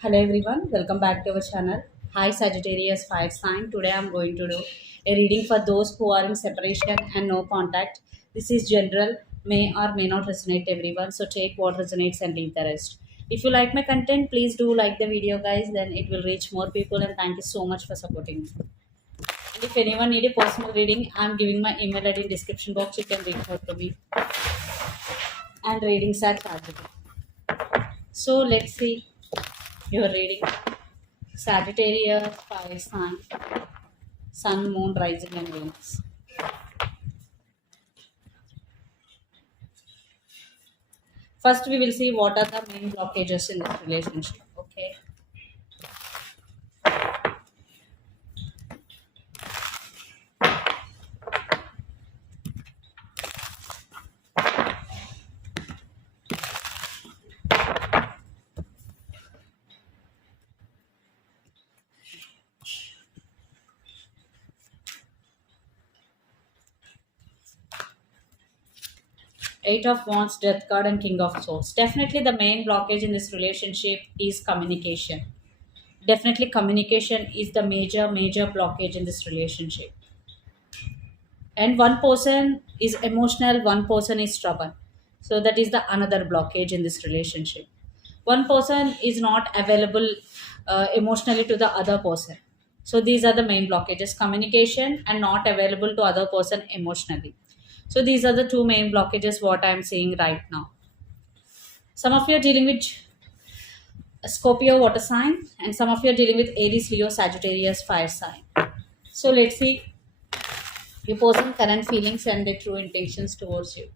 Hello everyone, welcome back to our channel. Hi Sagittarius Fire Sign. Today I'm going to do a reading for those who are in separation and no contact. This is general, may or may not resonate everyone. So take what resonates and leave the rest. If you like my content, please do like the video, guys. Then it will reach more people. And thank you so much for supporting me. And if anyone need a personal reading, I'm giving my email ID in description box. You can reach out to me. And readings are targeted. So let's see your reading. Sagittarius Fire Sign. Sun, Moon, Rising, and Venus. First, we will see what are the main blockages in this relationship. Okay. Eight of Wands, Death card, and King of Swords. Definitely, the main blockage in this relationship is communication. Definitely, communication is the major blockage in this relationship. And one person is emotional, one person is stubborn. So that is the another blockage in this relationship. One person is not available emotionally to the other person. So these are the main blockages: communication and not available to other person emotionally. So these are the two main blockages what I am seeing right now. Some of you are dealing with Scorpio water sign, and some of you are dealing with Aries, Leo, Sagittarius fire sign. So let's see your person current feelings and their true intentions towards you.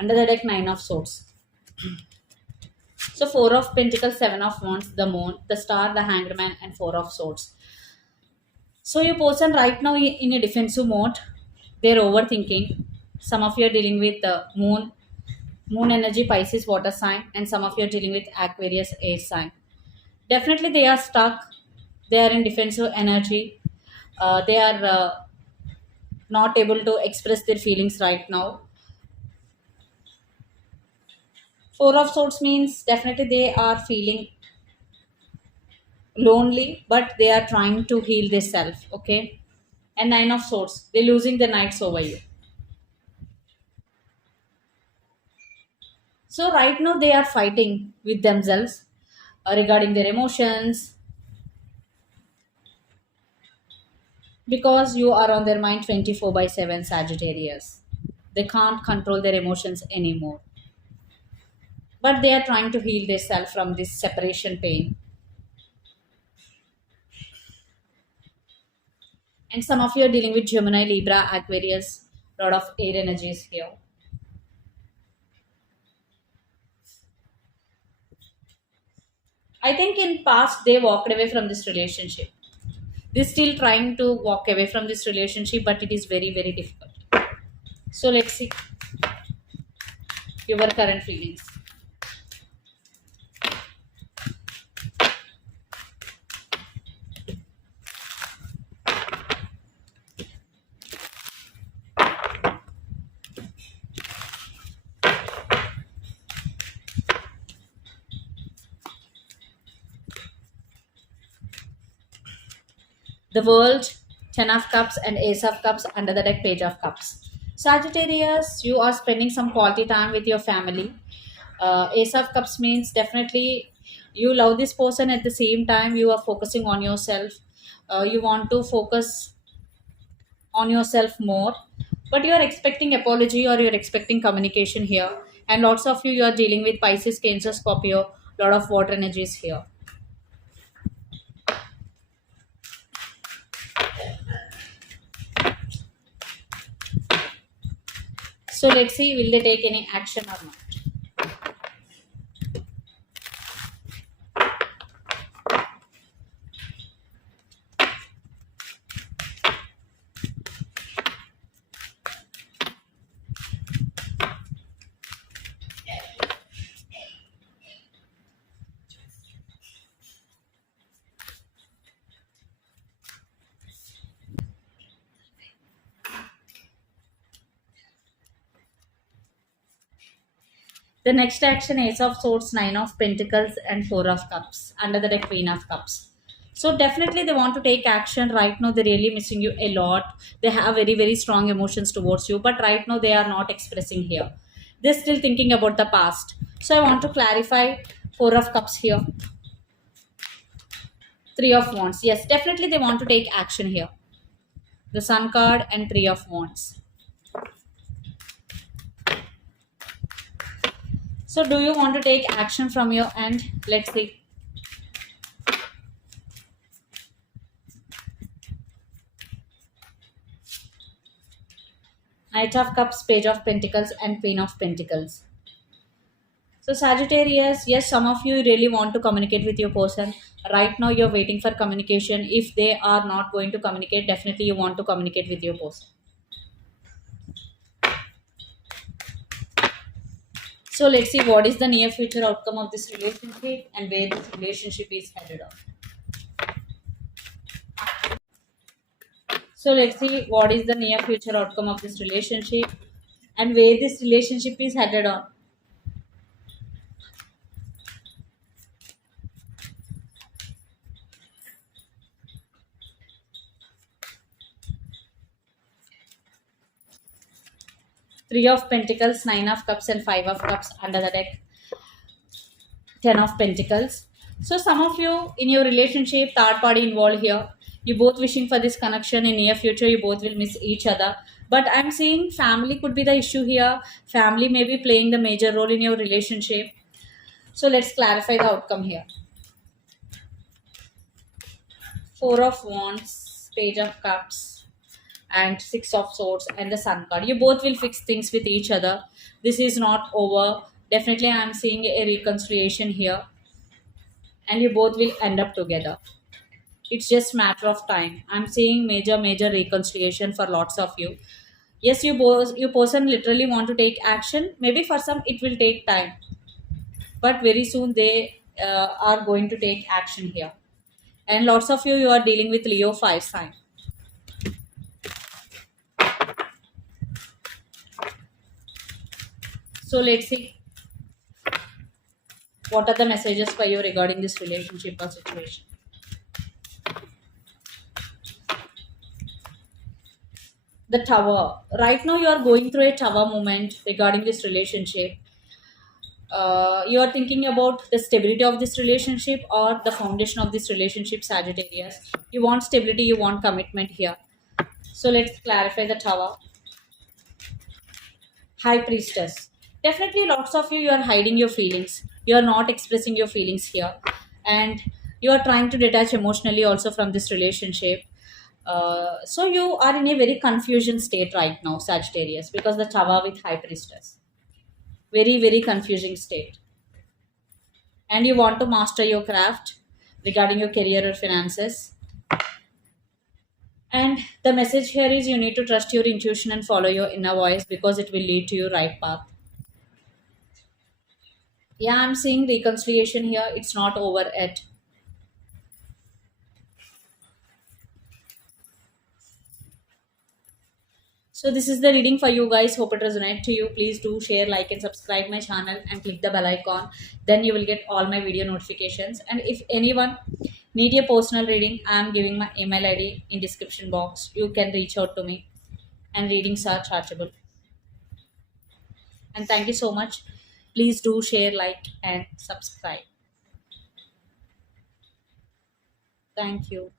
Under the deck, Nine of Swords. So Four of Pentacles, Seven of Wands, the Moon, the Star, the Hanged Man, and Four of Swords. So your person right now in a defensive mode. They're overthinking. Some of you are dealing with the Moon energy, Pisces water sign, and some of you are dealing with Aquarius air sign. Definitely, they are stuck. They are in defensive energy. They are not able to express their feelings right now. Four of Swords means definitely they are feeling lonely, but they are trying to heal their self. Okay. And Nine of Swords, they're losing the knights over you. So right now they are fighting with themselves regarding their emotions, because you are on their mind 24 by 7, Sagittarius. They can't control their emotions anymore, but they are trying to heal themselves from this separation pain. And some of you are dealing with Gemini, Libra, Aquarius, lot of air energies here. I think in past they walked away from this relationship. They're still trying to walk away from this relationship, but it is very difficult. So let's see your current feelings. The World, Ten of Cups, and Ace of Cups. Under the deck, Page of Cups. Sagittarius, you are spending some quality time with your family. Ace of Cups means definitely you love this person, at the same time you are focusing on yourself. You want to focus on yourself more, but you are expecting apology or you're expecting communication here. And lots of you are dealing with Pisces, Cancer, Scorpio, lot of water energies here. So let's see, will they take any action or not? The next action, Ace of Swords, Nine of Pentacles, and Four of Cups. Under the deck, Queen of Cups. So definitely they want to take action. Right now, they're really missing you a lot. They have very, very strong emotions towards you. But right now, they are not expressing here. They're still thinking about the past. So I want to clarify Four of Cups here. Three of Wands. Yes, definitely they want to take action here. The Sun card and Three of Wands. So do you want to take action from your end? Let's see. Knight of Cups, Page of Pentacles, and Queen of Pentacles. So Sagittarius, yes, some of you really want to communicate with your person. Right now you're waiting for communication. If they are not going to communicate, definitely you want to communicate with your person. So let's see what is the near future outcome of this relationship and where this relationship is headed on. So let's see what is the near future outcome of this relationship and where this relationship is headed on. Three of Pentacles, Nine of Cups, and Five of Cups under the deck. Ten of Pentacles. So some of you in your relationship, third party involved here. You both wishing for this connection in near future. You both will miss each other. But I'm seeing family could be the issue here. Family may be playing the major role in your relationship. So let's clarify the outcome here. Four of Wands, Page of Cups, and Six of Swords, and the Sun card. You both will fix things with each other. This is not over. Definitely, I'm seeing a reconciliation here, and you both will end up together. It's just matter of time. I'm seeing major reconciliation for lots of you. Yes, you person literally want to take action. Maybe for some it will take time, but very soon they are going to take action here. And lots of you are dealing with Leo 5 sign. So let's see what are the messages for you regarding this relationship or situation. The Tower. Right now, you are going through a tower moment regarding this relationship. You are thinking about the stability of this relationship or the foundation of this relationship, Sagittarius. You want stability, you want commitment here. So let's clarify the Tower. High Priestess. Definitely, lots of you are hiding your feelings. You are not expressing your feelings here, and you are trying to detach emotionally also from this relationship. So you are in a very confusion state right now, Sagittarius, because the Tower with High Priestess. Very confusing state, and you want to master your craft regarding your career or finances. And the message here is you need to trust your intuition and follow your inner voice because it will lead to your right path. Yeah, I'm seeing reconciliation here. It's not over yet. So this is the reading for you guys. Hope it resonates to you. Please do share, like, and subscribe my channel and click the bell icon. Then you will get all my video notifications. And if anyone need a personal reading, I am giving my email ID in description box. You can reach out to me. And readings are chargeable. And thank you so much. Please do share, like, and subscribe. Thank you.